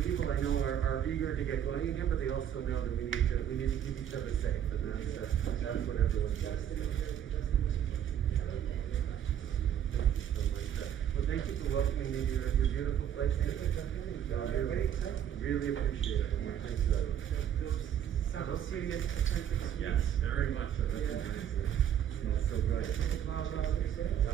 many people I know are eager to get going again, but they also know that we need to keep each other safe, and that's what everyone's doing. Well, thank you for welcoming me to your beautiful place. Really appreciate it. Thanks for that. Sounds serious. Yes, very much so. That's nice. It's so good. Yeah.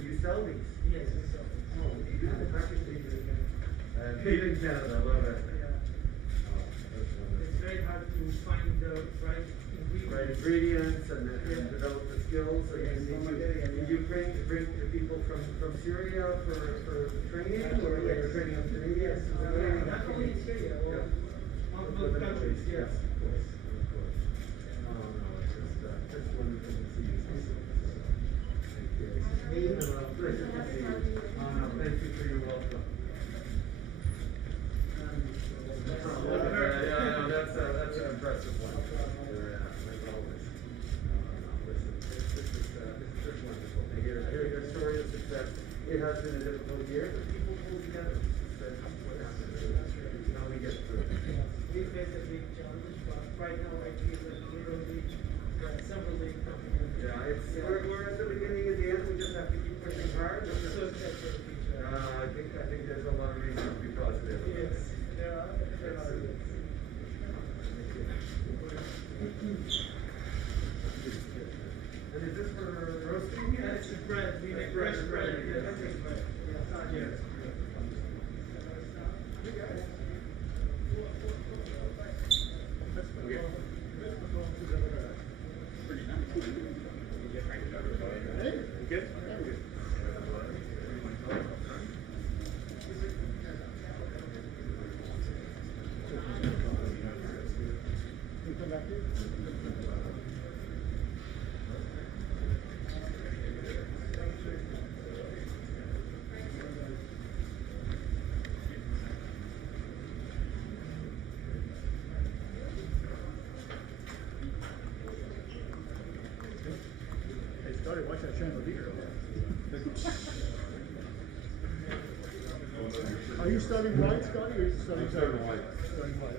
You sell these? Yes, we sell. Oh, you do the package these? Made in Canada, I love it. It's very hard to find the right ingredients. Right ingredients and develop the skills. So did you bring the people from Syria for training, or they were training in Tunisia? Not only in Syria, or both countries, yes. Of course. Oh, no, it's just wonderful to see you. Thank you. Pleasure to see you. Oh, no, thank you for your welcome. Yeah, that's an impressive one. Yeah, like always. Listen, it's just wonderful to hear your story of success. It has been a difficult year, but people pull together. That's what happens. How we get through it. We face a big challenge, but right now I feel that we don't need several big companies. Yeah, we're at the beginning and the end. We just have to keep pushing hard. So excited for the future. I think there's a lot of reason to be positive. Yes, there are. And is this for roasting? That's bread. We make fresh bread. Yes. Good. Watch that chandelier. Are you studying white, Scotty, or are you studying white? Studying white.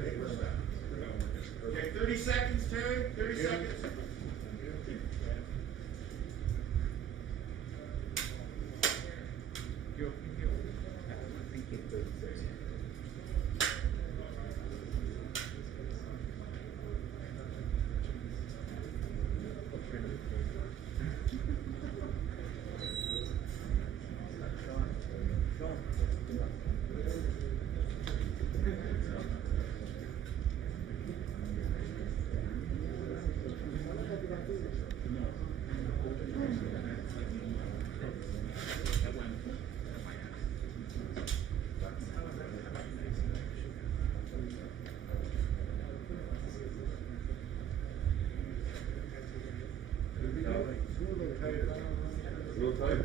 Okay, 30 seconds, Terry. 30 seconds. Real tight.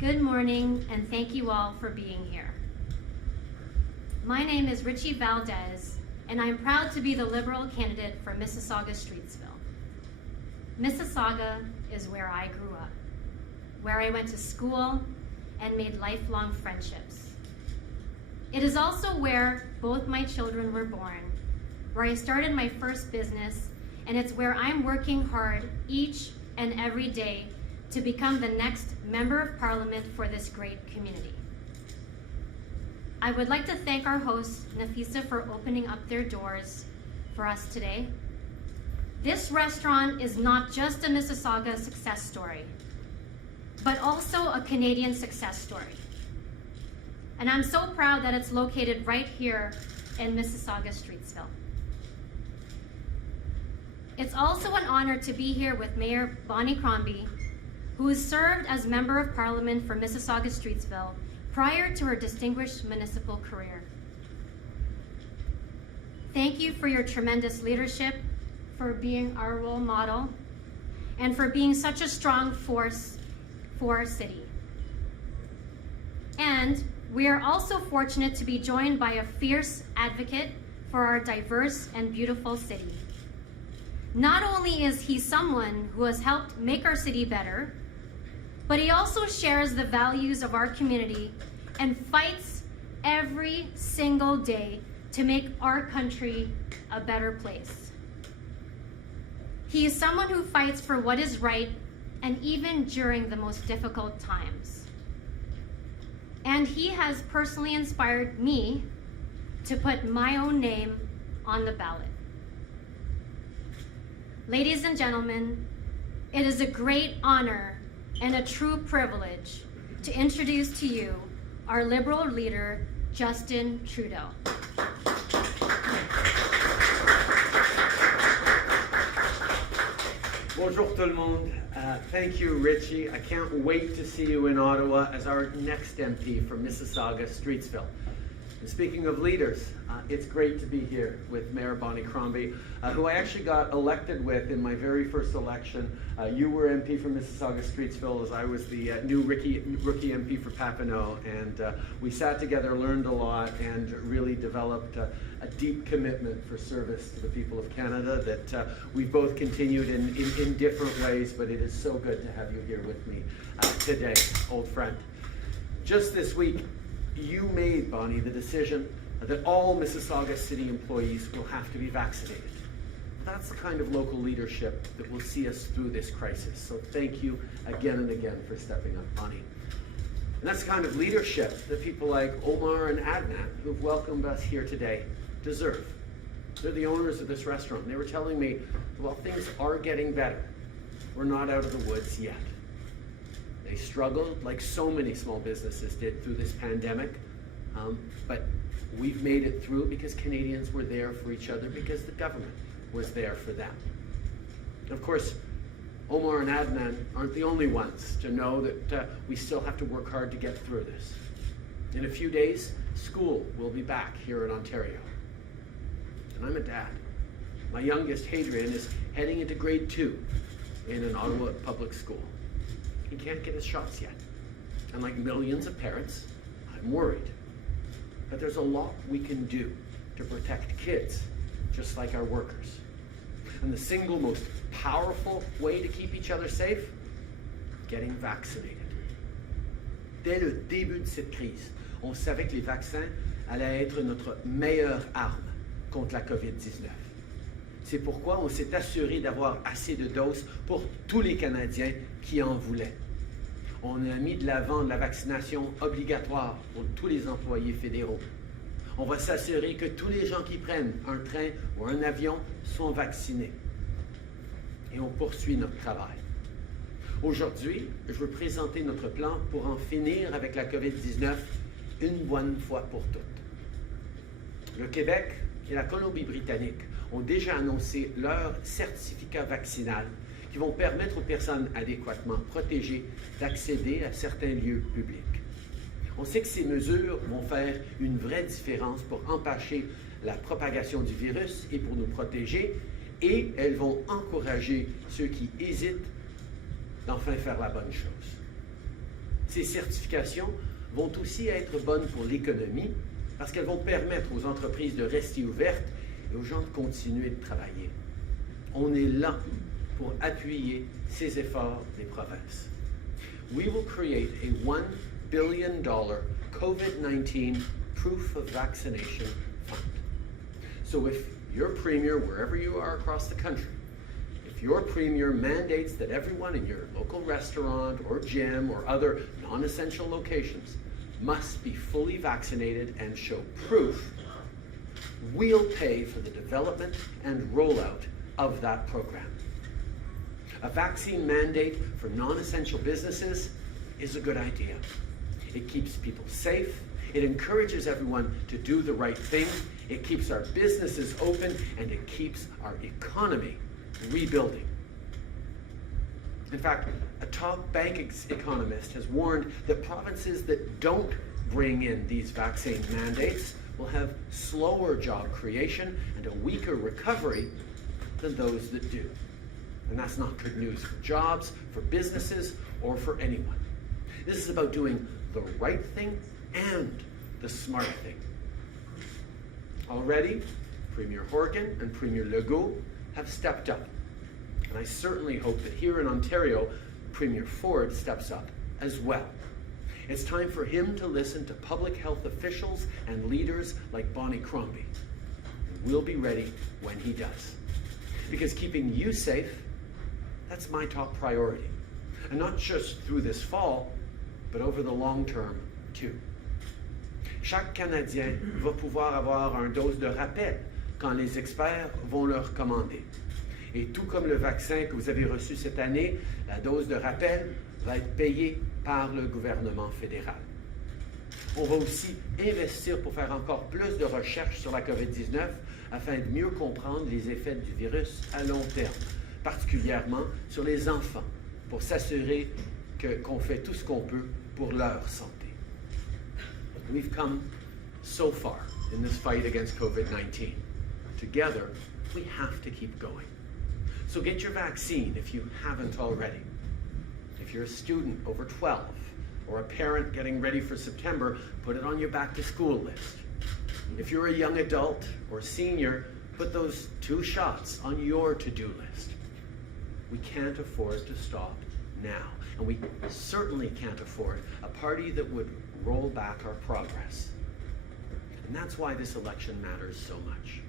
Good morning, and thank you all for being here. My name is Richie Valdez, and I'm proud to be the Liberal candidate for Mississauga Streetsville. Mississauga is where I grew up, where I went to school and made lifelong friendships. It is also where both my children were born, where I started my first business, and it's where I'm working hard each and every day to become the next Member of Parliament for this great community. I would like to thank our host, Nafisa, for opening up their doors for us today. This restaurant is not just a Mississauga success story, but also a Canadian success story. And I'm so proud that it's located right here in Mississauga Streetsville. It's also an honor to be here with Mayor Bonnie Crombie, who has served as Member of Parliament for Mississauga Streetsville prior to her distinguished municipal career. Thank you for your tremendous leadership, for being our role model, and for being such a strong force for our city. And we are also fortunate to be joined by a fierce advocate for our diverse and beautiful city. Not only is he someone who has helped make our city better, but he also shares the values of our community and fights every single day to make our country a better place. He is someone who fights for what is right, and even during the most difficult times. And he has personally inspired me to put my own name on the ballot. Ladies and gentlemen, it is a great honor and a true privilege to introduce to you our Liberal leader, Justin Trudeau. Bonjour tout le monde. Thank you, Richie. I can't wait to see you in Ottawa as our next MP for Mississauga Streetsville. And speaking of leaders, it's great to be here with Mayor Bonnie Crombie, who I actually got elected with in my very first election. You were MP for Mississauga Streetsville as I was the new rookie MP for Papineau, and we sat together, learned a lot, and really developed a deep commitment for service to the people of Canada that we've both continued in different ways, but it is so good to have you here with me today, old friend. Just this week, you made, Bonnie, the decision that all Mississauga city employees will have to be vaccinated. That's the kind of local leadership that will see us through this crisis. So thank you again and again for stepping up, Bonnie. And that's the kind of leadership that people like Omar and Adnan, who've welcomed us here today, deserve. They're the owners of this restaurant. They were telling me, well, things are getting better. We're not out of the woods yet. They struggled, like so many small businesses did through this pandemic, but we've made it through because Canadians were there for each other, because the government was there for them. And of course, Omar and Adnan aren't the only ones to know that we still have to work hard to get through this. In a few days, school will be back here in Ontario. And I'm a dad. My youngest, Hadrian, is heading into grade 2 in an Ottawa public school. He can't get his shots yet. And like millions of parents, I'm worried. But there's a lot we can do to protect kids, just like our workers. And the single most powerful way to keep each other safe? Getting vaccinated. Dès le début de cette crise, on savait que les vaccins allaient être notre meilleure arme contre la COVID-19. C'est pourquoi on s'est assuré d'avoir assez de doses pour tous les Canadiens qui en voulaient. On a mis de l'avant la vaccination obligatoire pour tous les employés fédéraux. On va s'assurer que tous les gens qui prennent un train ou un avion sont vaccinés. Et on poursuit notre travail. Aujourd'hui, je veux présenter notre plan pour en finir avec la COVID-19 une bonne fois pour toutes. Le Québec et la Colombie-Britannique ont déjà annoncé leur certificat vaccinal qui vont permettre aux personnes adéquatement protégées d'accéder à certains lieux publics. On sait que ces mesures vont faire une vraie différence pour empêcher la propagation du virus et pour nous protéger, et elles vont encourager ceux qui hésitent d'enfin faire la bonne chose. Ces certifications vont aussi être bonnes pour l'économie parce qu'elles vont permettre aux entreprises de rester ouvertes et aux gens de continuer de travailler. On est là pour appuyer ces efforts des provinces. We will create a $1 billion COVID-19 Proof of Vaccination Fund. So if your premier, wherever you are across the country, if your premier mandates that everyone in your local restaurant or gym or other non-essential locations must be fully vaccinated and show proof, we'll pay for the development and rollout of that program. A vaccine mandate for non-essential businesses is a good idea. It keeps people safe, it encourages everyone to do the right thing, it keeps our businesses open, and it keeps our economy rebuilding. In fact, a top bank economist has warned that provinces that don't bring in these vaccine mandates will have slower job creation and a weaker recovery than those that do. And that's not good news for jobs, for businesses, or for anyone. This is about doing the right thing and the smart thing. Already, Premier Horgan and Premier Legault have stepped up. And I certainly hope that here in Ontario, Premier Ford steps up as well. It's time for him to listen to public health officials and leaders like Bonnie Crombie. And we'll be ready when he does. Because keeping you safe, that's my top priority. And not just through this fall, but over the long term, too. Chaque Canadien va pouvoir avoir une dose de rappel quand les experts vont leur commander. Et tout comme le vaccin que vous avez reçu cette année, la dose de rappel va être payée par le gouvernement fédéral. On va aussi investir pour faire encore plus de recherches sur la COVID-19 afin de mieux comprendre les effets du virus à long terme, particulièrement sur les enfants, pour s'assurer qu'on fait tout ce qu'on peut pour leur santé. We've come so far in this fight against COVID-19. Together, we have to keep going. So get your vaccine if you haven't already. If you're a student over 12 or a parent getting ready for September, put it on your back to school list. If you're a young adult or senior, put those 2 shots on your to-do list. We can't afford to stop now, and we certainly can't afford a party that would roll back our progress. And that's why this election matters so much.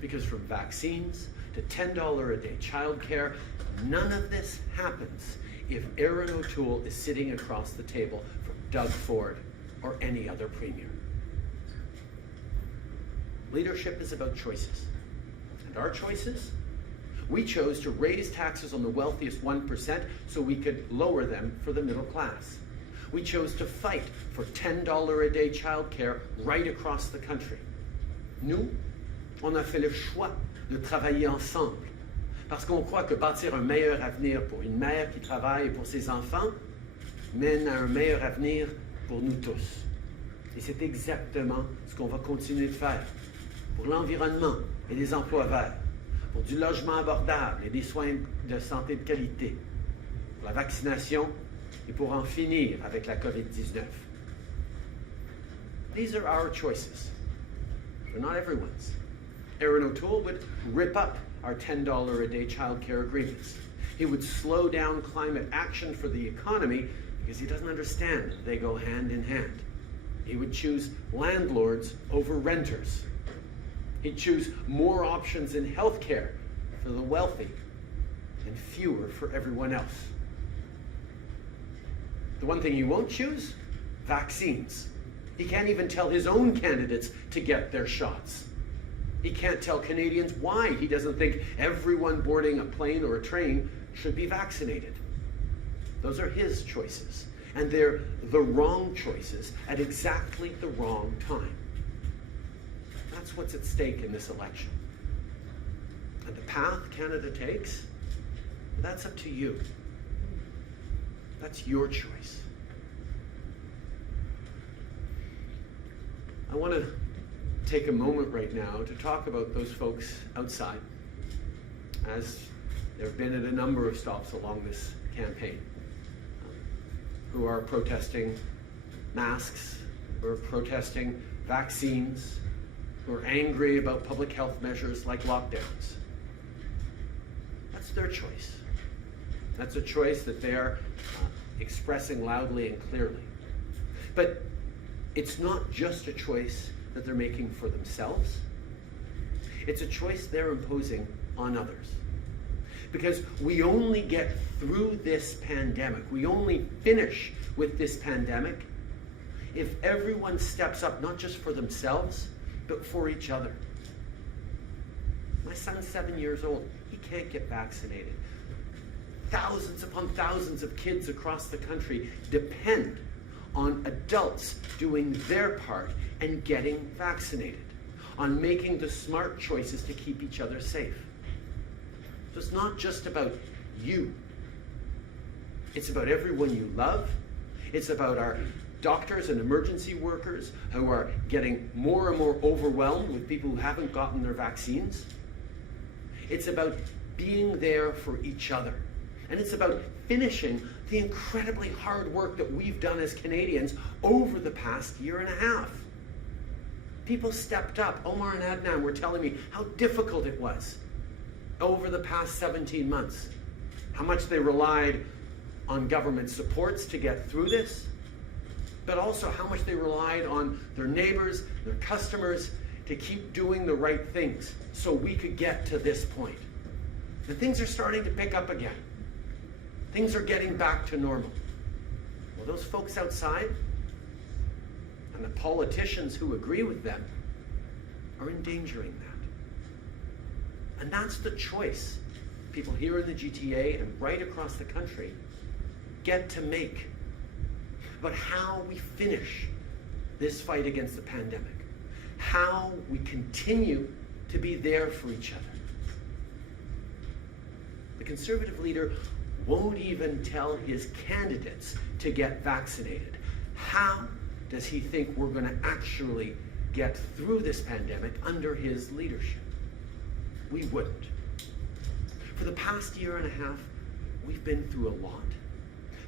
Because from vaccines to $10 a day childcare, none of this happens if Erin O'Toole is sitting across the table from Doug Ford or any other premier. Leadership is about choices. And our choices? We chose to raise taxes on the wealthiest 1% so we could lower them for the middle class. We chose to fight for $10 a day childcare right across the country. Nous, on a fait le choix de travailler ensemble parce qu'on croit que bâtir un meilleur avenir pour une mère qui travaille pour ses enfants mène à un meilleur avenir pour nous tous. Et c'est exactement ce qu'on va continuer de faire pour l'environnement et les emplois verts, pour du logement abordable et des soins de santé de qualité, pour la vaccination et pour en finir avec la COVID-19. These are our choices. They're not everyone's. Aaron O'Toole would rip up our $10 a day childcare agreements. He would slow down climate action for the economy because he doesn't understand they go hand in hand. He would choose landlords over renters. He'd choose more options in healthcare for the wealthy and fewer for everyone else. The one thing he won't choose? Vaccines. He can't even tell his own candidates to get their shots. He can't tell Canadians why he doesn't think everyone boarding a plane or a train should be vaccinated. Those are his choices, and they're the wrong choices at exactly the wrong time. That's what's at stake in this election. And the path Canada takes, that's up to you. That's your choice. I want to take a moment right now to talk about those folks outside, as there have been at a number of stops along this campaign, who are protesting masks, who are protesting vaccines, who are angry about public health measures like lockdowns. That's their choice. That's a choice that they're expressing loudly and clearly. But it's not just a choice that they're making for themselves. It's a choice they're imposing on others. Because we only get through this pandemic, we only finish with this pandemic if everyone steps up, not just for themselves, but for each other. My son's 7 years old. He can't get vaccinated. Thousands upon thousands of kids across the country depend on adults doing their part and getting vaccinated, on making the smart choices to keep each other safe. So it's not just about you. It's about everyone you love. It's about our doctors and emergency workers who are getting more and more overwhelmed with people who haven't gotten their vaccines. It's about being there for each other. And it's about finishing the incredibly hard work that we've done as Canadians over the past year and a half. People stepped up. Omar and Adnan were telling me how difficult it was over the past 17 months, how much they relied on government supports to get through this, but also how much they relied on their neighbors, their customers, to keep doing the right things so we could get to this point. And things are starting to pick up again. Things are getting back to normal. Well, those folks outside and the politicians who agree with them are endangering that. And that's the choice people here in the GTA and right across the country get to make about how we finish this fight against the pandemic, how we continue to be there for each other. The Conservative leader won't even tell his candidates to get vaccinated. How does he think we're going to actually get through this pandemic under his leadership? We wouldn't. For the past year and a half, we've been through a lot,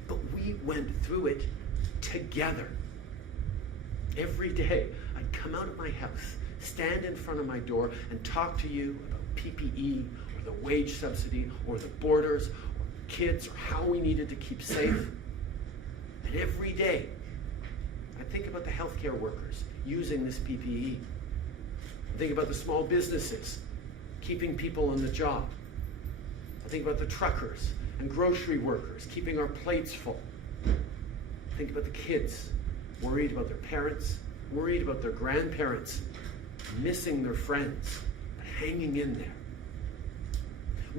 but we went through it together. Every day, I'd come out of my house, stand in front of my door, and talk to you about PPE, or the wage subsidy, or the borders, or kids, or how we needed to keep safe. And every day, I think about the healthcare workers using this PPE. I think about the small businesses keeping people on the job. I think about the truckers and grocery workers keeping our plates full. I think about the kids worried about their parents, worried about their grandparents, missing their friends, but hanging in there.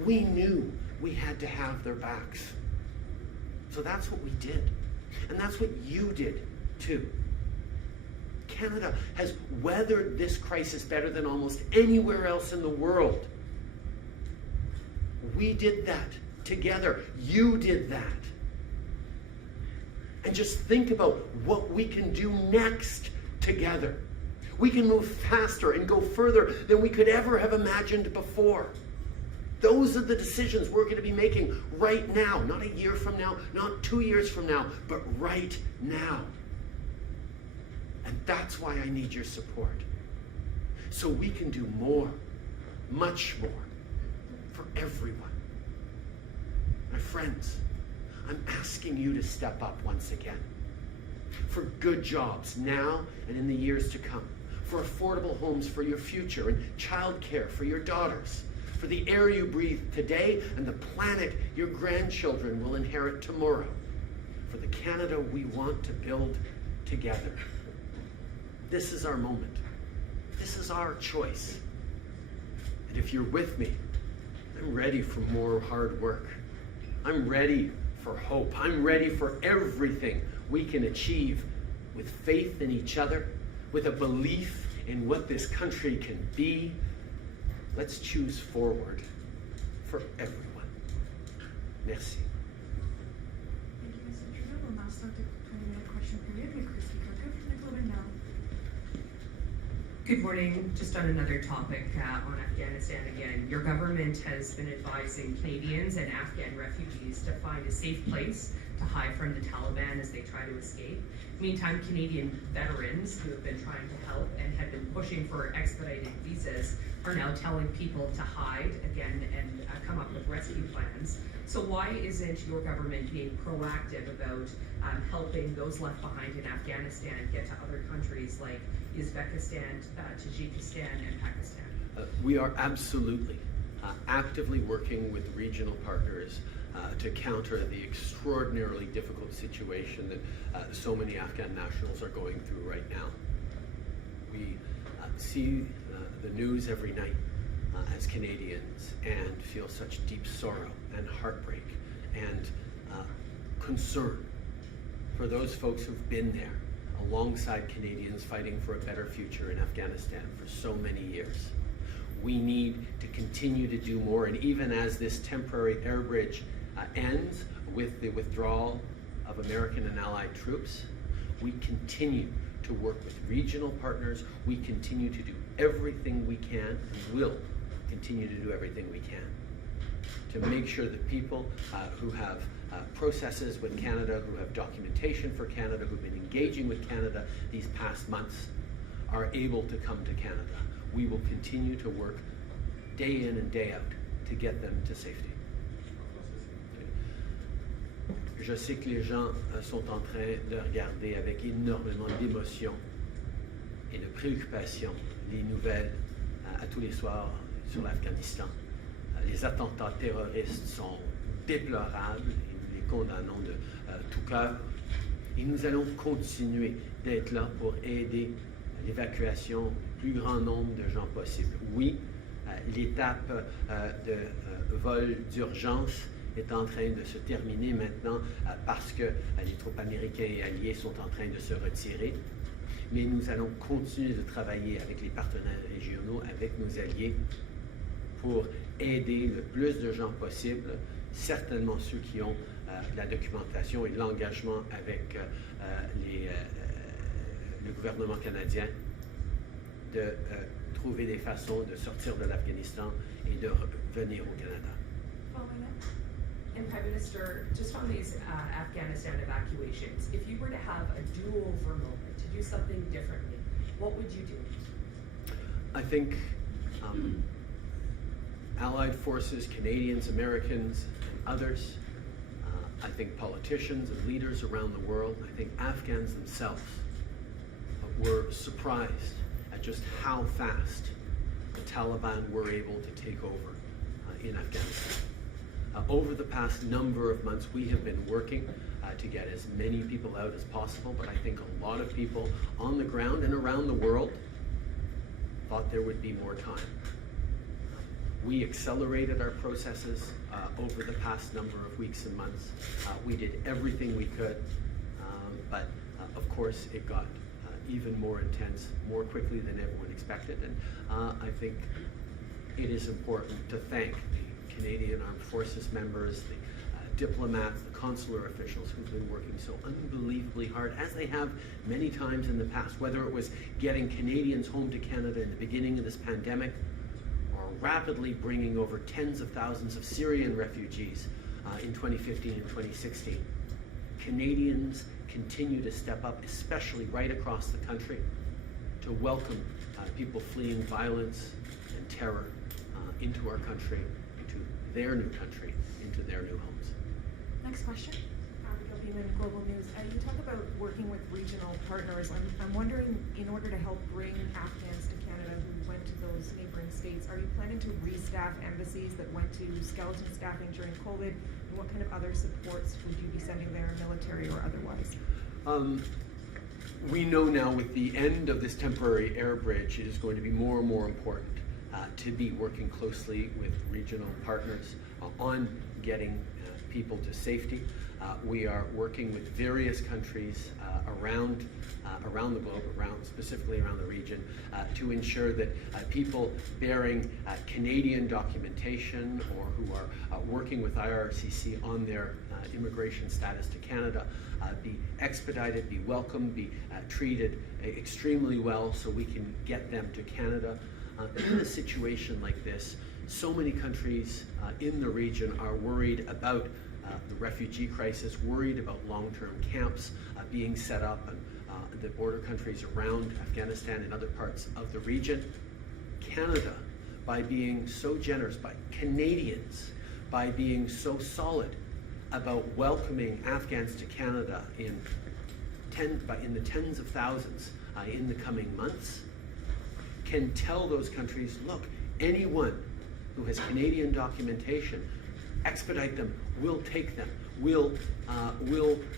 We knew we had to have their backs. So that's what we did. And that's what you did too. Canada has weathered this crisis better than almost anywhere else in the world. We did that together. You did that. And just think about what we can do next together. We can move faster and go further than we could ever have imagined before. Those are the decisions we're going to be making right now, not a year from now, not 2 years from now, but right now. And that's why I need your support. So we can do more, much more, for everyone. My friends, I'm asking you to step up once again. For good jobs now and in the years to come. For affordable homes for your future and childcare for your daughters. For the air you breathe today and the planet your grandchildren will inherit tomorrow. For the Canada we want to build together. This is our moment. This is our choice. And if you're with me, I'm ready for more hard work. I'm ready for hope. I'm ready for everything we can achieve with faith in each other, with a belief in what this country can be. Let's choose forward for everyone. Merci. Thank you, Mr. Trudeau. We'll now start the 20-minute question period with Christy Kirker from the Globe and Mail. Good morning. Just on another topic on Afghanistan again. Your government has been advising Canadians and Afghan refugees to find a safe place to hide from the Taliban as they try to escape. Meantime, Canadian veterans who have been trying to help and have been pushing for expedited visas are now telling people to hide again and come up with rescue plans. So why isn't your government being proactive about helping those left behind in Afghanistan get to other countries like Uzbekistan, Tajikistan, and Pakistan? We are absolutely actively working with regional partners to counter the extraordinarily difficult situation that so many Afghan nationals are going through right now. We see the news every night as Canadians and feel such deep sorrow and heartbreak and concern for those folks who've been there alongside Canadians fighting for a better future in Afghanistan for so many years. We need to continue to do more, and even as this temporary air bridge ends with the withdrawal of American and Allied troops, we continue to work with regional partners. We continue to do everything we can, and will continue to do everything we can to make sure that people who have processes with Canada, who have documentation for Canada, who've been engaging with Canada these past months, are able to come to Canada. We will continue to work day in and day out to get them to safety. Je sais que les gens sont en train de regarder avec énormément d'émotion et de préoccupation les nouvelles à tous les soirs sur l'Afghanistan. Les attentats terroristes sont déplorables et nous les condamnons de tout cœur. Et nous allons continuer d'être là pour aider l'évacuation du plus grand nombre de gens possible. Oui, l'étape de vol d'urgence est en train de se terminer maintenant parce que les troupes américaines et alliées sont en train de se retirer. Mais nous allons continuer de travailler avec les partenaires régionaux, avec nos alliés, pour aider le plus de gens possible, certainement ceux qui ont la documentation et l'engagement avec le gouvernement canadien, de trouver des façons de sortir de l'Afghanistan et de revenir au Canada. Following up. And Prime Minister, just on these Afghanistan evacuations, if you were to have a do-over moment, to do something differently, what would you do? I think Allied forces, Canadians, Americans, and others, I think politicians and leaders around the world, I think Afghans themselves were surprised at just how fast the Taliban were able to take over in Afghanistan. Over the past number of months, we have been working to get as many people out as possible, but I think a lot of people on the ground and around the world thought there would be more time. We accelerated our processes over the past number of weeks and months. We did everything we could, but of course it got even more intense, more quickly than everyone expected. And I think it is important to thank the Canadian Armed Forces members, the diplomats, the consular officials who've been working so unbelievably hard, as they have many times in the past, whether it was getting Canadians home to Canada in the beginning of this pandemic, or rapidly bringing over tens of thousands of Syrian refugees in 2015 and 2016. Canadians continue to step up, especially right across the country, to welcome people fleeing violence and terror into our country, into their new country, into their new homes. Next question. Abigail Beeman, Global News. You talk about working with regional partners. I'm wondering, in order to help bring Afghans to Canada who went to those neighboring states, are you planning to restaff embassies that went to skeleton staffing during COVID? And what kind of other supports would you be sending there, military or otherwise? We know now with the end of this temporary air bridge, it is going to be more and more important to be working closely with regional partners on getting people to safety. We are working with various countries around the globe, specifically around the region, to ensure that people bearing Canadian documentation or who are working with IRCC on their immigration status to Canada be expedited, be welcomed, be treated extremely well so we can get them to Canada. In a situation like this, so many countries in the region are worried about the refugee crisis, worried about long-term camps being set up in the border countries around Afghanistan and other parts of the region. Canada, by being so generous, by Canadians, by being so solid about welcoming Afghans to Canada in the tens of thousands in the coming months, can tell those countries, look, anyone who has Canadian documentation, expedite them, we'll take them, we'll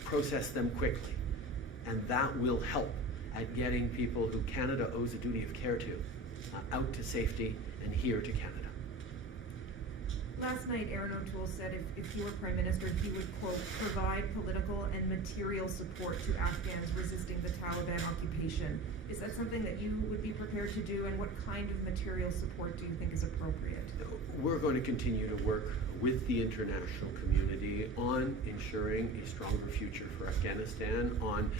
process them quickly. And that will help at getting people who Canada owes a duty of care to out to safety and here to Canada. Last night, Aaron O'Toole said if he were Prime Minister, he would, quote, provide political and material support to Afghans resisting the Taliban occupation. Is that something that you would be prepared to do, and what kind of material support do you think is appropriate? We're going to continue to work with the international community on ensuring a stronger future for Afghanistan, on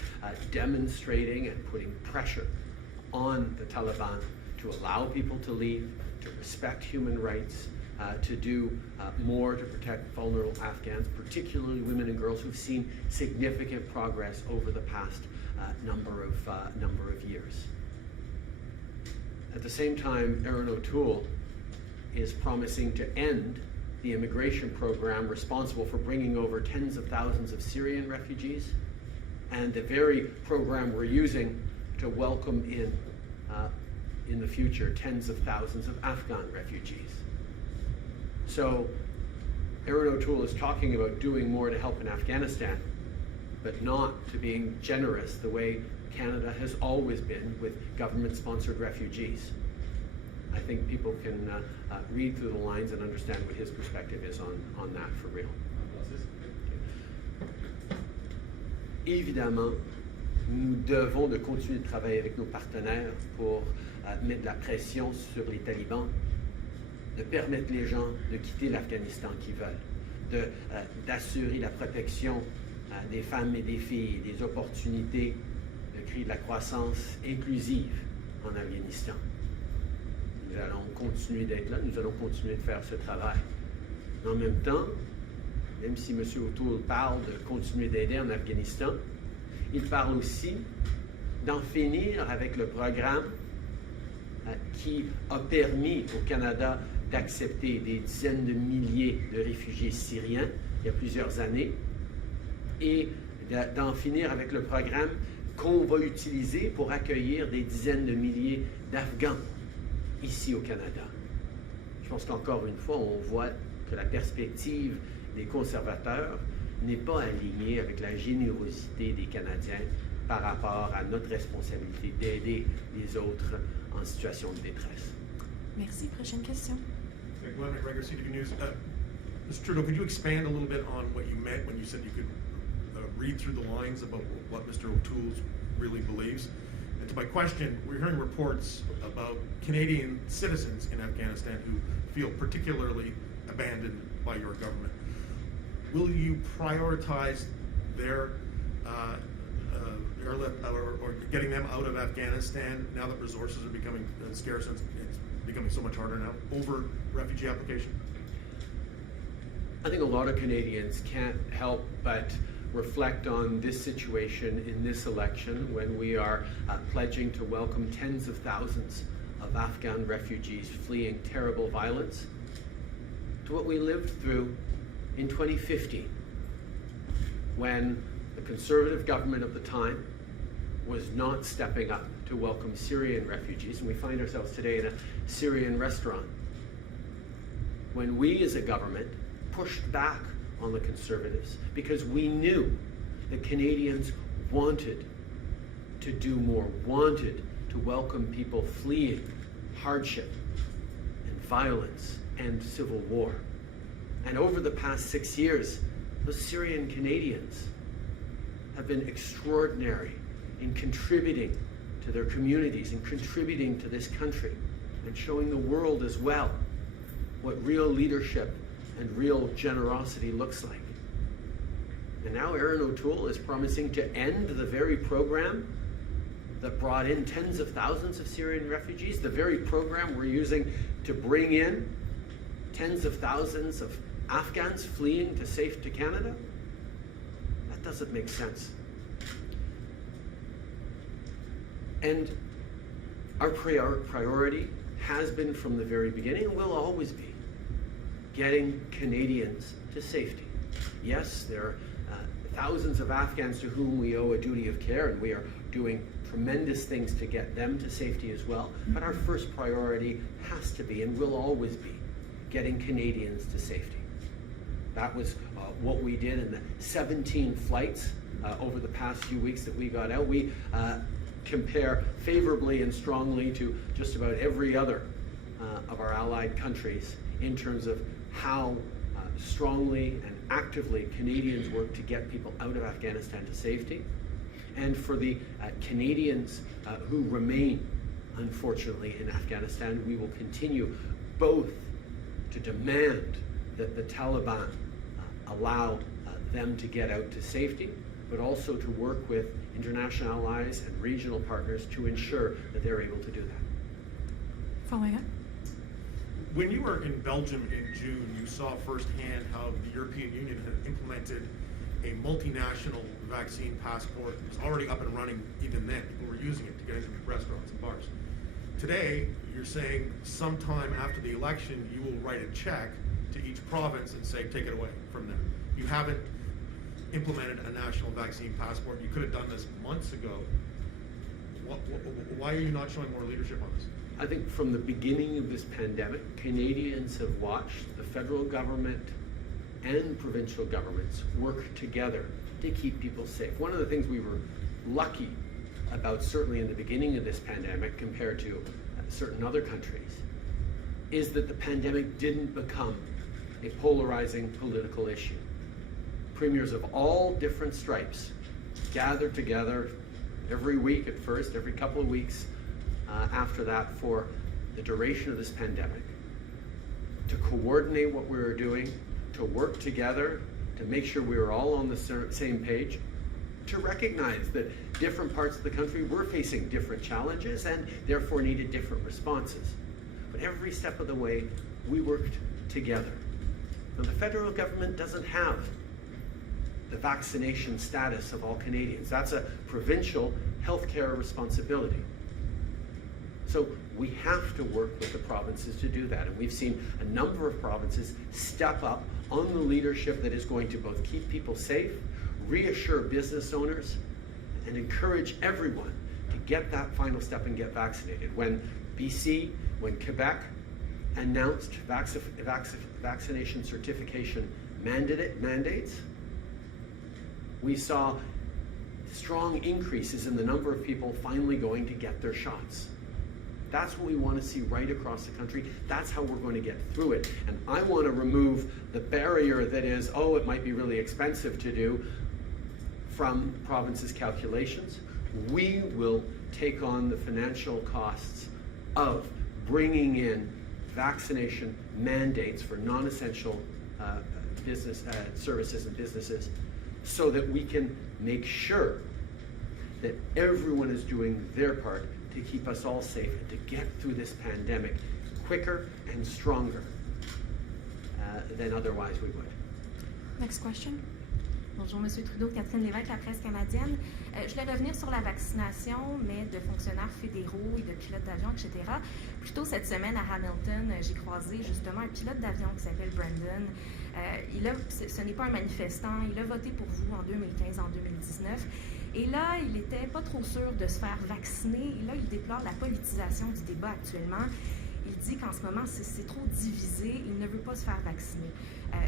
demonstrating and putting pressure on the Taliban to allow people to leave, to respect human rights, to do more to protect vulnerable Afghans, particularly women and girls who've seen significant progress over the past number of years. At the same time, Aaron O'Toole is promising to end the immigration program responsible for bringing over tens of thousands of Syrian refugees, and the very program we're using to welcome in the future tens of thousands of Afghan refugees. So Aaron O'Toole is talking about doing more to help in Afghanistan, but not to being generous the way Canada has always been with government-sponsored refugees. I think people can read through the lines and understand what his perspective is on that for real. Évidemment, nous devons de continuer de travailler avec nos partenaires pour mettre de la pression sur les talibans, de permettre les gens de quitter l'Afghanistan qui veulent, d'assurer la protection des femmes et des filles, des opportunités, de créer de la croissance inclusive en Afghanistan. Nous allons continuer d'être là, nous allons continuer de faire ce travail. En même temps, même si M. O'Toole parle de continuer d'aider en Afghanistan, il parle aussi d'en finir avec le programme qui a permis au Canada d'accepter des dizaines de milliers de réfugiés syriens il y a plusieurs années, et d'en finir avec le programme qu'on va utiliser pour accueillir des dizaines de milliers d'Afghans ici au Canada. Je pense qu'encore une fois, on voit que la perspective des conservateurs n'est pas alignée avec la générosité des Canadiens par rapport à notre responsabilité d'aider les autres en situation de détresse. Merci. Prochaine question. Glenn McGregor, CTV News. Mr. Trudeau, could you expand a little bit on what you meant when you said you could read through the lines about what Mr. O'Toole really believes? And to my question, we're hearing reports about Canadian citizens in Afghanistan who feel particularly abandoned by your government. Will you prioritize their or getting them out of Afghanistan now that resources are becoming scarce and it's becoming so much harder now over refugee application? I think a lot of Canadians can't help but reflect on this situation in this election when we are pledging to welcome tens of thousands of Afghan refugees fleeing terrible violence, to what we lived through in 2015 when the Conservative government of the time was not stepping up to welcome Syrian refugees, and we find ourselves today in a Syrian restaurant. When we as a government pushed back on the Conservatives because we knew that Canadians wanted to do more, wanted to welcome people fleeing hardship and violence and civil war. And over the past 6 years, those Syrian Canadians have been extraordinary in contributing to their communities and contributing to this country and showing the world as well what real leadership and real generosity looks like. And now Erin O'Toole is promising to end the very program that brought in tens of thousands of Syrian refugees, the very program we're using to bring in tens of thousands of Afghans fleeing to Canada. That doesn't make sense. And our priority has been from the very beginning and will always be getting Canadians to safety. Yes, there are thousands of Afghans to whom we owe a duty of care, and we are doing tremendous things to get them to safety as well. But our first priority has to be and will always be getting Canadians to safety. That was what we did in the 17 flights over the past few weeks that we got out. We compare favorably and strongly to just about every other of our allied countries in terms of how strongly and actively Canadians work to get people out of Afghanistan to safety. And for the Canadians who remain, unfortunately, in Afghanistan, we will continue both to demand that the Taliban allow them to get out to safety, but also to work with international allies and regional partners to ensure that they're able to do that. Following up. When you were in Belgium in June, you saw firsthand how the European Union had implemented a multinational vaccine passport. It was already up and running even then. People were using it to get into restaurants and bars. Today, you're saying sometime after the election, you will write a check to each province and say, take it away from there. You haven't implemented a national vaccine passport. You could have done this months ago. Why are you not showing more leadership on this? I think from the beginning of this pandemic, Canadians have watched the federal government and provincial governments work together to keep people safe. One of the things we were lucky about, certainly in the beginning of this pandemic compared to certain other countries, is that the pandemic didn't become a polarizing political issue. Premiers of all different stripes gathered together every week at first, every couple of weeks after that for the duration of this pandemic to coordinate what we were doing, to work together, to make sure we were all on the same page, to recognize that different parts of the country were facing different challenges and therefore needed different responses. But every step of the way, we worked together. Now, the federal government doesn't have the vaccination status of all Canadians. That's a provincial healthcare responsibility. So we have to work with the provinces to do that. And we've seen a number of provinces step up on the leadership that is going to both keep people safe, reassure business owners, and encourage everyone to get that final step and get vaccinated. When BC, when Quebec announced vaccination certification mandates, we saw strong increases in the number of people finally going to get their shots. That's what we want to see right across the country. That's how we're going to get through it. And I want to remove the barrier that is, oh, it might be really expensive to do from provinces' calculations. We will take on the financial costs of bringing in vaccination mandates for non-essential business services and businesses so that we can make sure that everyone is doing their part to keep us all safe and to get through this pandemic quicker and stronger than otherwise we would. Next question. Bonjour, M. Trudeau, Catherine Lévesque, la presse canadienne. Je voulais revenir sur la vaccination, mais de fonctionnaires fédéraux et de pilotes d'avion, etc. Plus tôt cette semaine, à Hamilton, j'ai croisé justement un pilote d'avion qui s'appelle Brandon. Ce n'est pas un manifestant, il a voté pour vous en 2015, en 2019. Et là, il n'était pas trop sûr de se faire vacciner. Et là, il déplore la politisation du débat actuellement. Il dit qu'en ce moment, c'est trop divisé, il ne veut pas se faire vacciner.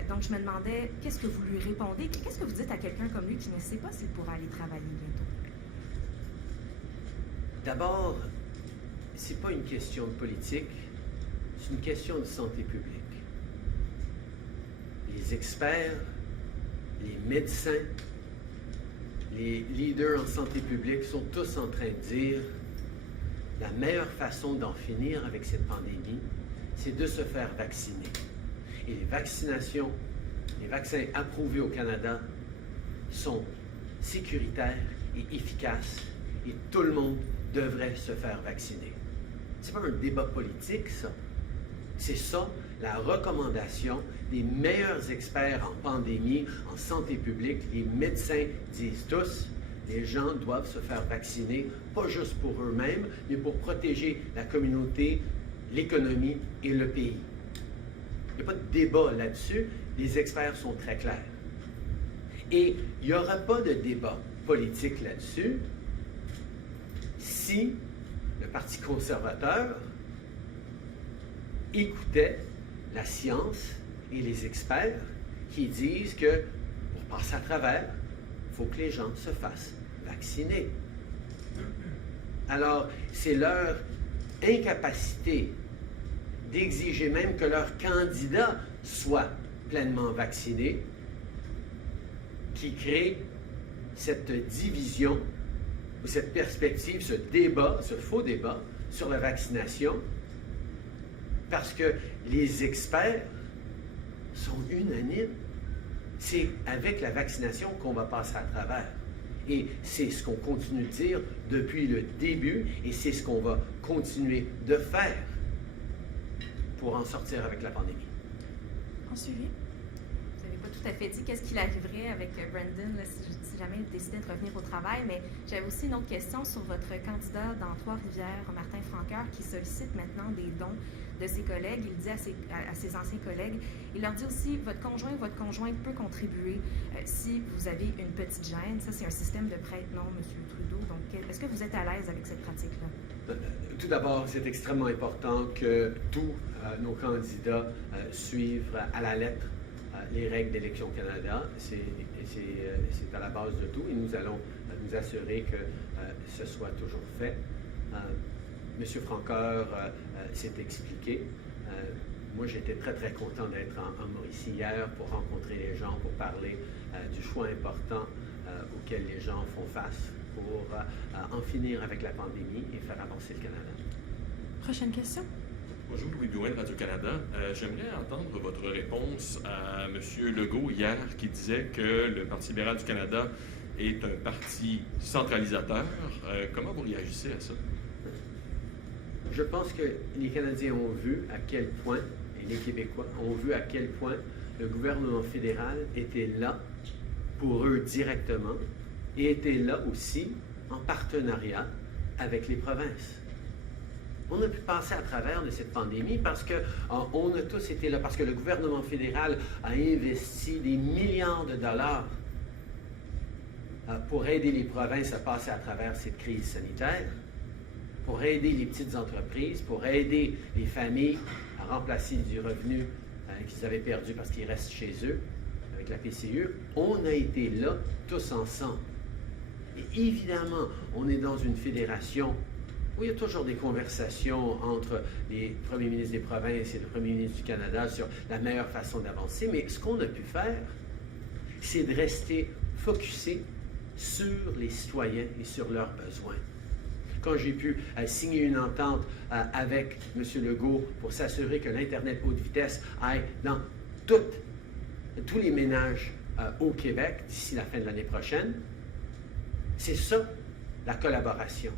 Donc, je me demandais, qu'est-ce que vous lui répondez? Qu'est-ce que vous dites à quelqu'un comme lui qui ne sait pas s'il pourra aller travailler bientôt? D'abord, c'est pas une question de politique, c'est une question de santé publique. Les experts, les médecins, les leaders en santé publique sont tous en train de dire la meilleure façon d'en finir avec cette pandémie, c'est de se faire vacciner. Et les vaccinations, les vaccins approuvés au Canada sont sécuritaires et efficaces et tout le monde devrait se faire vacciner. C'est pas un débat politique, ça. C'est ça, la recommandation des meilleurs experts en pandémie, en santé publique. Les médecins disent tous, les gens doivent se faire vacciner, pas juste pour eux-mêmes, mais pour protéger la communauté, l'économie et le pays. Il n'y a pas de débat là-dessus. Les experts sont très clairs. Et il n'y aura pas de débat politique là-dessus si le Parti conservateur écoutait la science et les experts qui disent que pour passer à travers, il faut que les gens se fassent vacciner. Alors, c'est leur incapacité d'exiger même que leur candidat soit pleinement vacciné qui crée cette division ou cette perspective, ce débat, ce faux débat sur la vaccination, parce que les experts sont unanimes. C'est avec la vaccination qu'on va passer à travers. Et c'est ce qu'on continue de dire depuis le début, et c'est ce qu'on va continuer de faire pour en sortir avec la pandémie. En suivi. Vous n'avez pas tout à fait dit qu'est-ce qu'il arriverait avec Brandon là, si jamais il décidait de revenir au travail, mais j'avais aussi une autre question sur votre candidat dans Trois-Rivières, Martin Francoeur, qui sollicite maintenant des dons de ses collègues. Il dit à ses anciens collègues, il leur dit aussi, votre conjoint peut contribuer si vous avez une petite gêne. Ça, c'est un système de prête-nom, M. Trudeau. Donc, est-ce que vous êtes à l'aise avec cette pratique-là? Tout d'abord, c'est extrêmement important que tous nos candidats suivent à la lettre les règles d'Élection Canada. C'est à la base de tout et nous allons nous assurer que ce soit toujours fait. M. Francoeur s'est expliqué. Moi, j'étais très, très content d'être en Mauricie hier pour rencontrer les gens, pour parler du choix important auquel les gens font face pour en finir avec la pandémie et faire avancer le Canada. Prochaine question. Bonjour, Louis Blouin de Radio-Canada. J'aimerais entendre votre réponse à M. Legault hier qui disait que le Parti libéral du Canada est un parti centralisateur. Comment vous réagissez à ça? Je pense que les Canadiens ont vu à quel point, et les Québécois ont vu à quel point le gouvernement fédéral était là pour eux directement et était là aussi en partenariat avec les provinces. On a pu passer à travers de cette pandémie parce qu'on a tous été là, parce que le gouvernement fédéral a investi des milliards de dollars pour aider les provinces à passer à travers cette crise sanitaire, pour aider les petites entreprises, pour aider les familles à remplacer du revenu qu'ils avaient perdu parce qu'ils restent chez eux avec la PCU. On a été là tous ensemble. Et évidemment, on est dans une fédération où il y a toujours des conversations entre les premiers ministres des provinces et le premier ministre du Canada sur la meilleure façon d'avancer. Mais ce qu'on a pu faire, c'est de rester focusé sur les citoyens et sur leurs besoins. Quand j'ai pu signer une entente avec M. Legault pour s'assurer que l'Internet haute vitesse aille dans tous les ménages au Québec d'ici la fin de l'année prochaine, c'est ça, la collaboration.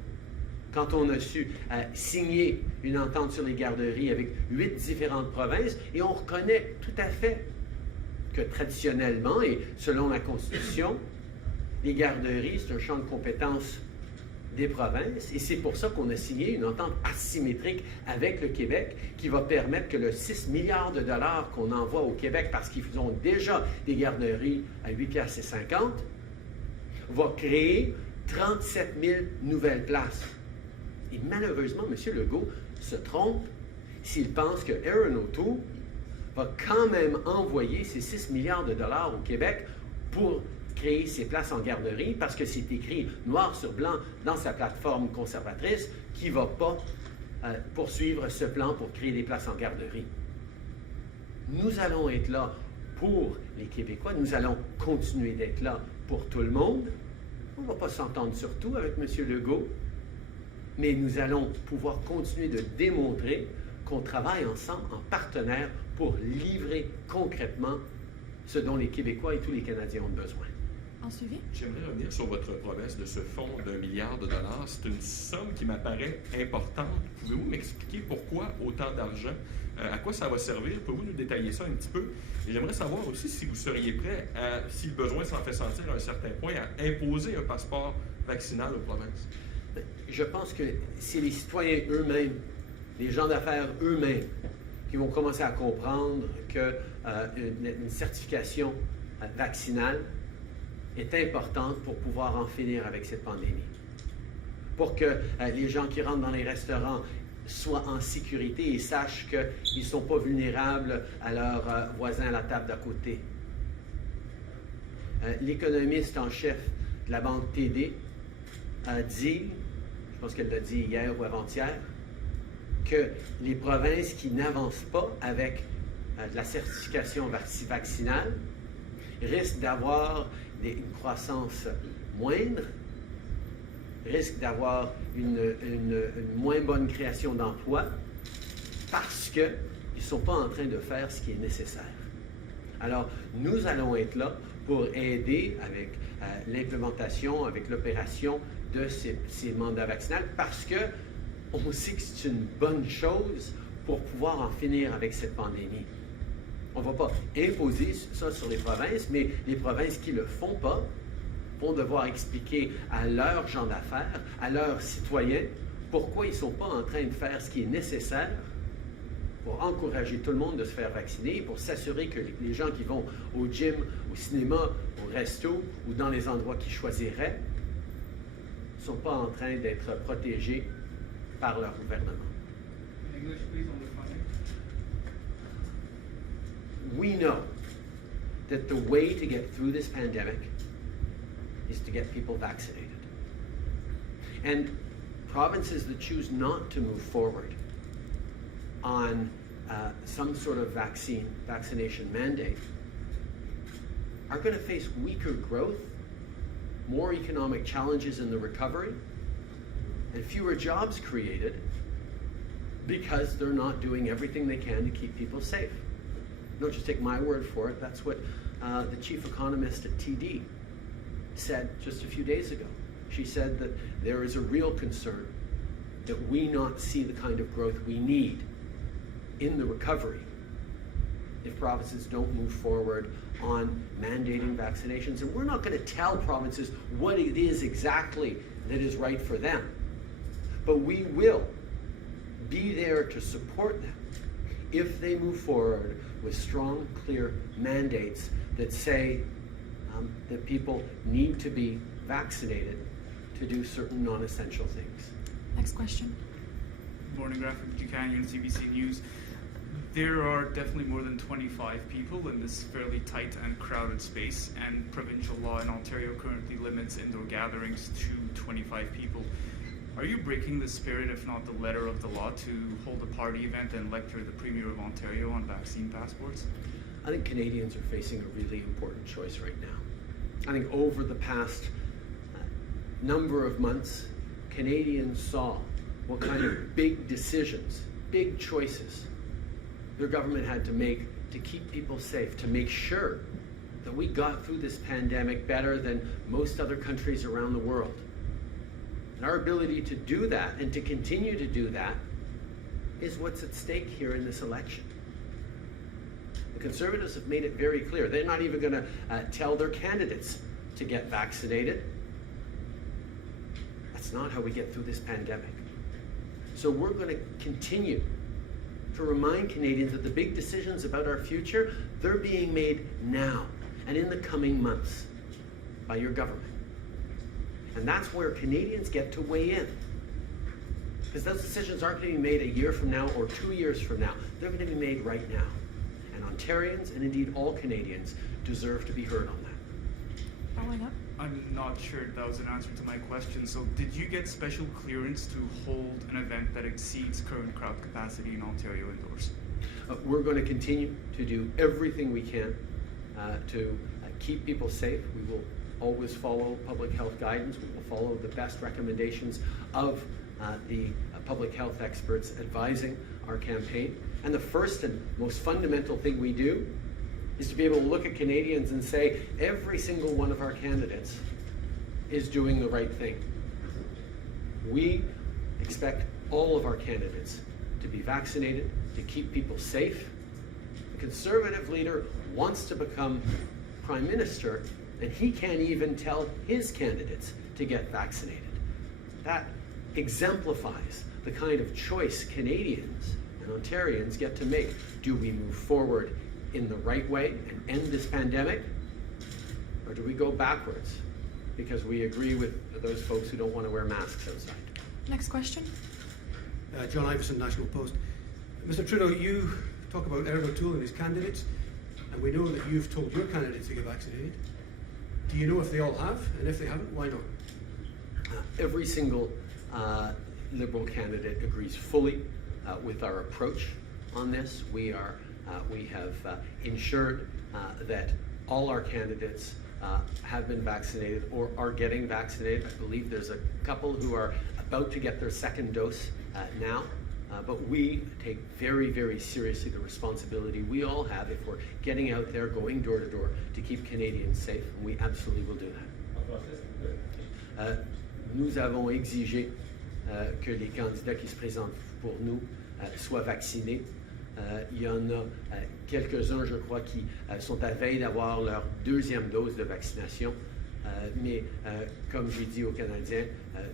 quand on a su signer une entente sur les garderies avec 8 différentes provinces, et on reconnaît tout à fait que traditionnellement, et selon la Constitution, les garderies, c'est un champ de compétences des provinces, et c'est pour ça qu'on a signé une entente asymétrique avec le Québec qui va permettre que le 6 milliards de dollars qu'on envoie au Québec, parce qu'ils ont déjà des garderies à 8,50 $, va créer 37 000 nouvelles places. Et malheureusement, M. Legault se trompe s'il pense que Erin O'Toole va quand même envoyer ces 6 milliards de dollars au Québec pour créer ces places en garderie, parce que c'est écrit noir sur blanc dans sa plateforme conservatrice qu'il ne va pas poursuivre ce plan pour créer des places en garderie. Nous allons être là pour les Québécois, nous allons continuer d'être là pour tout le monde. On ne va pas s'entendre sur tout avec M. Legault, mais nous allons pouvoir continuer de démontrer qu'on travaille ensemble en partenaire pour livrer concrètement ce dont les Québécois et tous les Canadiens ont besoin. En suivi? J'aimerais revenir sur votre promesse de ce fonds d'1 milliard de dollars. C'est une somme qui m'apparaît importante. Pouvez-vous m'expliquer pourquoi autant d'argent? À quoi ça va servir? Pouvez-vous nous détailler ça un petit peu? Et j'aimerais savoir aussi si vous seriez prêt, si le besoin s'en fait sentir à un certain point, à imposer un passeport vaccinal aux provinces. Je pense que c'est les citoyens eux-mêmes, les gens d'affaires eux-mêmes, qui vont commencer à comprendre qu'une certification vaccinale est importante pour pouvoir en finir avec cette pandémie. Pour que les gens qui rentrent dans les restaurants soient en sécurité et sachent qu'ils ne sont pas vulnérables à leurs voisins à la table d'à côté. L'économiste en chef de la banque TD a dit, je pense qu'elle l'a dit hier ou avant-hier, que les provinces qui n'avancent pas avec la certification vaccinale risquent d'avoir une croissance moindre, risquent d'avoir une moins bonne création d'emplois parce qu'ils ne sont pas en train de faire ce qui est nécessaire. Alors, nous allons être là pour aider avec l'implémentation, avec l'opération de ces mandats vaccinaux parce que on sait que c'est une bonne chose pour pouvoir en finir avec cette pandémie. On ne va pas imposer ça sur les provinces, mais les provinces qui ne le font pas vont devoir expliquer à leurs gens d'affaires, à leurs citoyens, pourquoi ils ne sont pas en train de faire ce qui est nécessaire pour encourager tout le monde de se faire vacciner, pour s'assurer que les gens qui vont au gym, au cinéma, au resto ou dans les endroits qu'ils choisiraient ne sont pas en train d'être protégés par leur gouvernement. English, please, on the funding. We know that the way to get through this pandemic is to get people vaccinated. And provinces that choose not to move forward on some sort of vaccination mandate are going to face weaker growth, more economic challenges in the recovery, and fewer jobs created because they're not doing everything they can to keep people safe. Don't just take my word for it. That's what the chief economist at TD said just a few days ago. She said that there is a real concern that we not see the kind of growth we need in the recovery if provinces don't move forward on mandating vaccinations. And we're not going to tell provinces what it is exactly that is right for them, but we will be there to support them if they move forward with strong, clear mandates that say that people need to be vaccinated to do certain non-essential things. Next question. Morning, Graphic Buchanan, CBC News. There are definitely more than 25 people in this fairly tight and crowded space, and provincial law in Ontario currently limits indoor gatherings to 25 people. Are you breaking the spirit, if not the letter of the law, to hold a party event and lecture the Premier of Ontario on vaccine passports? I think Canadians are facing a really important choice right now. I think over the past number of months, Canadians saw what kind of big decisions, big choices their government had to make to keep people safe, to make sure that we got through this pandemic better than most other countries around the world. And our ability to do that and to continue to do that is what's at stake here in this election. The Conservatives have made it very clear. They're not even going to tell their candidates to get vaccinated. That's not how we get through this pandemic. So we're going to continue to remind Canadians that the big decisions about our future, they're being made now and in the coming months by your government. And that's where Canadians get to weigh in. Because those decisions aren't going to be made a year from now or 2 years from now. They're going to be made right now. And Ontarians, and indeed all Canadians, deserve to be heard on that. Following up? I'm not sure that was an answer to my question. So did you get special clearance to hold an event that exceeds current crowd capacity in Ontario indoors? We're going to continue to do everything we can to keep people safe. We will always follow public health guidance. We will follow the best recommendations of the public health experts advising our campaign. And the first and most fundamental thing we do is to be able to look at Canadians and say, every single one of our candidates is doing the right thing. We expect all of our candidates to be vaccinated, to keep people safe. The Conservative leader wants to become Prime Minister, and he can't even tell his candidates to get vaccinated. That exemplifies the kind of choice Canadians and Ontarians get to make. Do we move forward in the right way and end this pandemic? Or do we go backwards because we agree with those folks who don't want to wear masks outside? Next question. John Iverson, National Post. Mr. Trudeau, you talk about Erin O'Toole and his candidates, and we know that you've told your candidates to get vaccinated. Do you know if they all have? And if they haven't, why not? Every single Liberal candidate agrees fully with our approach on this. We have ensured that all our candidates have been vaccinated or are getting vaccinated. I believe there's a couple who are about to get their second dose now. But we take very, very seriously the responsibility we all have if we're getting out there, going door to door to keep Canadians safe, and we absolutely will do that. Nous avons exigé que les candidats qui se présentent pour nous soient vaccinés. Il y en a quelques-uns, je crois, qui sont à veille d'avoir leur deuxième dose de vaccination. Mais comme j'ai dit aux Canadiens,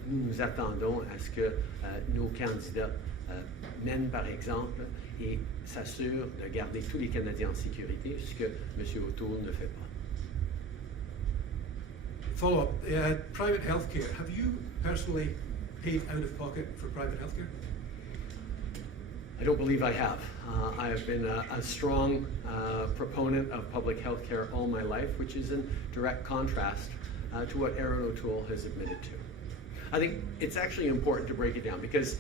nous attendons à ce que nos candidats mènent par exemple et s'assurent de garder tous les Canadiens en sécurité, ce que M. O'Toole ne fait pas. Follow-up, private healthcare. Have you personally paid out of pocket for private healthcare? I don't believe I have. I have been a strong proponent of public health care all my life, which is in direct contrast to what Erin O'Toole has admitted to. I think it's actually important to break it down because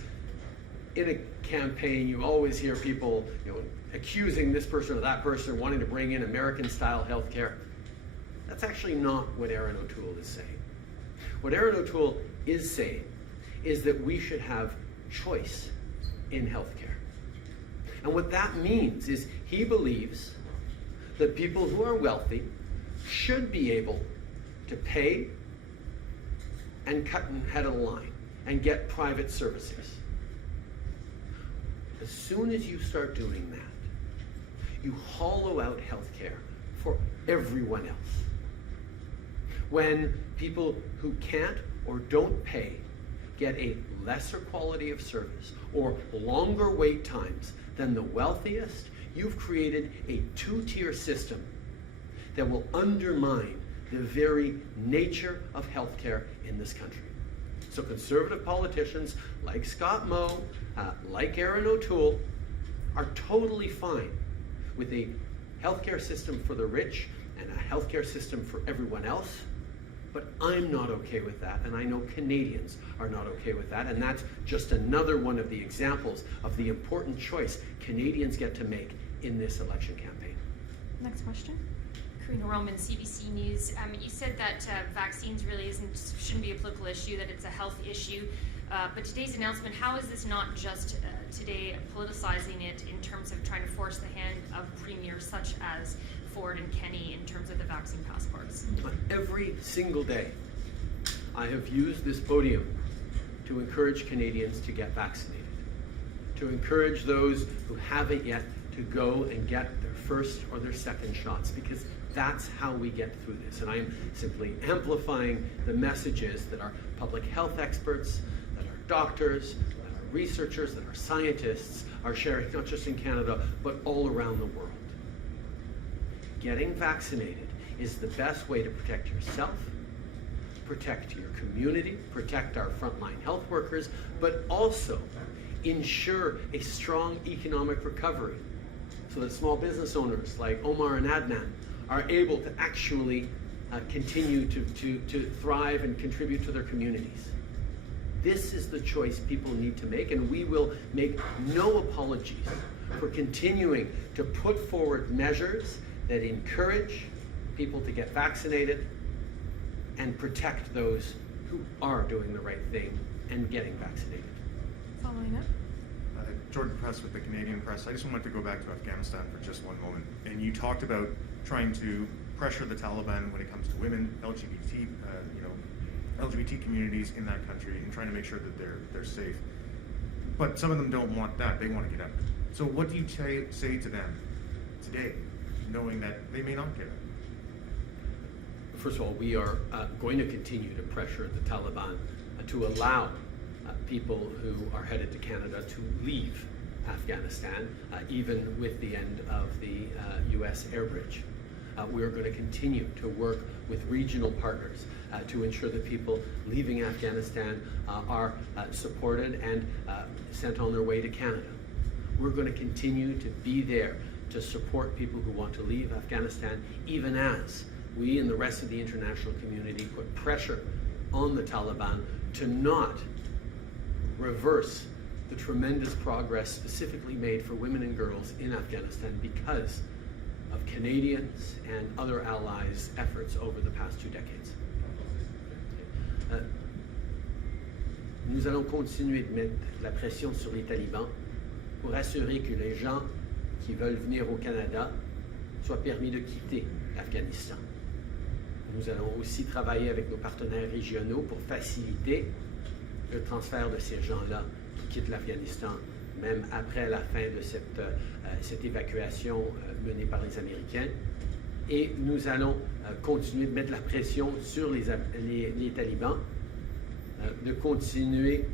in a campaign, you always hear people, accusing this person or that person, wanting to bring in American-style health care. That's actually not what Erin O'Toole is saying. What Erin O'Toole is saying is that we should have choice in health care. And what that means is he believes that people who are wealthy should be able to pay and cut and head of the line and get private services. As soon as you start doing that, you hollow out healthcare for everyone else. When people who can't or don't pay get a lesser quality of service or longer wait times than the wealthiest, you've created a two-tier system that will undermine the very nature of healthcare in this country. So Conservative politicians like Scott Moe, like Erin O'Toole, are totally fine with a healthcare system for the rich and a healthcare system for everyone else. But I'm not okay with that, and I know Canadians are not okay with that, and that's just another one of the examples of the important choice Canadians get to make in this election campaign. Next question. Karina Roman, CBC News. You said that vaccines really shouldn't be a political issue, that it's a health issue. But today's announcement, how is this not just today politicizing it in terms of trying to force the hand of premiers such as Ford and Kenney in terms of the vaccine passports? Every single day, I have used this podium to encourage Canadians to get vaccinated, to encourage those who haven't yet to go and get their first or their second shots, because that's how we get through this. And I'm simply amplifying the messages that our public health experts, that our doctors, that our researchers, that our scientists are sharing, not just in Canada, but all around the world. Getting vaccinated is the best way to protect yourself, protect your community, protect our frontline health workers, but also ensure a strong economic recovery so that small business owners like Omar and Adnan are able to actually continue to thrive and contribute to their communities. This is the choice people need to make, and we will make no apologies for continuing to put forward measures that encourage people to get vaccinated and protect those who are doing the right thing and getting vaccinated. Following up. Jordan Press with the Canadian Press. I just wanted to go back to Afghanistan for just one moment. And you talked about trying to pressure the Taliban when it comes to women, LGBT communities in that country, and trying to make sure that they're safe. But some of them don't want that. They want to get out. So what do you say to them today, knowing that they may not get out? First of all, we are going to continue to pressure the Taliban to allow people who are headed to Canada to leave Afghanistan, even with the end of the U.S. air bridge. We are going to continue to work with regional partners to ensure that people leaving Afghanistan are supported and sent on their way to Canada. We're going to continue to be there to support people who want to leave Afghanistan, even as we and the rest of the international community put pressure on the Taliban to not reverse the tremendous progress specifically made for women and girls in Afghanistan because of Canadians and other allies' efforts over the past 2 decades. Nous allons continuer de mettre la pression sur les talibans pour assurer que les gens qui veulent venir au Canada soient permis de quitter l'Afghanistan. Nous allons aussi travailler avec nos partenaires régionaux pour faciliter le transfert de ces gens-là qui quittent l'Afghanistan, même après la fin de cette évacuation menée par les Américains. Et nous allons continuer de mettre la pression sur les talibans, de continuer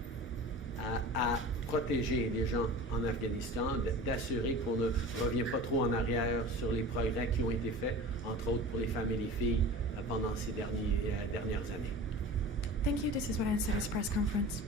à protéger les gens en Afghanistan, d'assurer qu'on ne revient pas trop en arrière sur les progrès qui ont été faits, entre autres pour les femmes et les filles, pendant ces dernières années. Thank you. This is what I said at press conference.